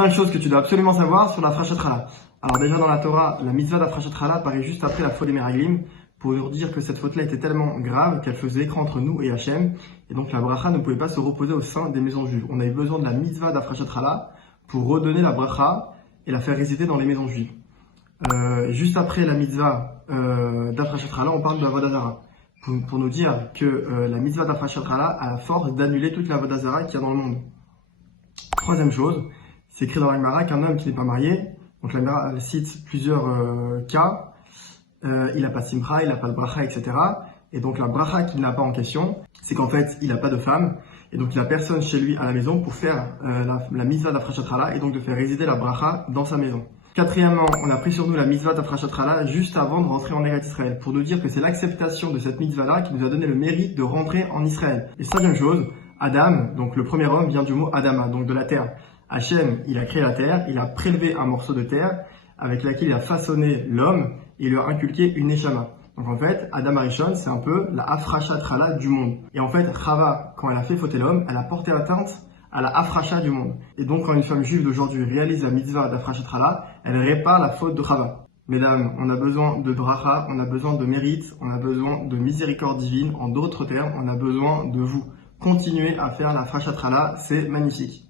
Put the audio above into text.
5 choses que tu dois absolument savoir sur la Frachat Chala. Alors déjà dans la Torah, la mitzvah d'Afrashat Chala apparaît juste après la faute des Meraglim pour leur dire que cette faute-là était tellement grave qu'elle faisait écran entre nous et Hachem. Et donc la bracha ne pouvait pas se reposer au sein des maisons juives. On avait besoin de la mitzvah d'Afrashat Chala pour redonner la bracha et la faire résider dans les maisons juives. Juste après la mitzvah d'Afrashat Chala, on parle de la Avodah Zara. Pour nous dire que la mitzvah d'Afrashat Chala a la force d'annuler toute la Avodah Zara qu'il y a dans le monde. Troisième chose, c'est écrit dans la Gemara qu'un homme qui n'est pas marié, donc la Gemara cite plusieurs cas, il n'a pas de simcha, il n'a pas de bracha, etc. Et donc la bracha qu'il n'a pas en question, c'est qu'en fait il n'a pas de femme, et donc il n'a personne chez lui à la maison pour faire la mitzvah d'Afrashat Chala, et donc de faire résider la bracha dans sa maison. Quatrièmement, on a pris sur nous la mitzvah d'Afrashat Chala juste avant de rentrer en Eretz Israël, pour nous dire que c'est l'acceptation de cette mitzvah-là qui nous a donné le mérite de rentrer en Israël. Et cinquième chose, Adam, donc le premier homme vient du mot Adama, donc de la terre. Hachem, il a créé la terre, il a prélevé un morceau de terre avec laquelle il a façonné l'homme et il lui a inculqué une neshama. Donc en fait, Adam Arishon, c'est un peu la Afrashat Chala du monde. Et en fait, Chava, quand elle a fait fauter l'homme, elle a porté atteinte à la Afrasha du monde. Et donc quand une femme juive d'aujourd'hui réalise la mitzvah d'Afrashat Chala, elle répare la faute de Chava. Mesdames, on a besoin de bracha, on a besoin de mérite, on a besoin de miséricorde divine. En d'autres termes, on a besoin de vous. Continuez à faire la Afrashat Chala, c'est magnifique.